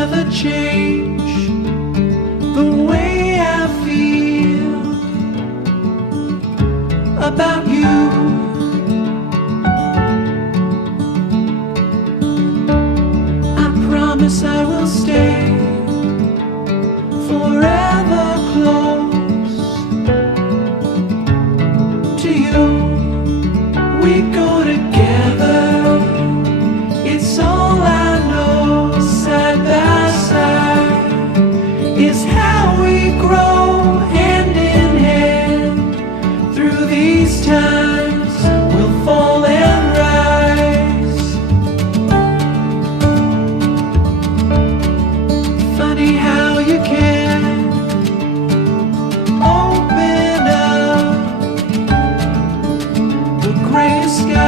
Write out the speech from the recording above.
never change the way I feel about you. I promise I will stay forever close to you. We go together, it's all I know. Side by side is how we grow, hand in hand. Through these times we'll fall and rise. Funny how you can open up the gray sky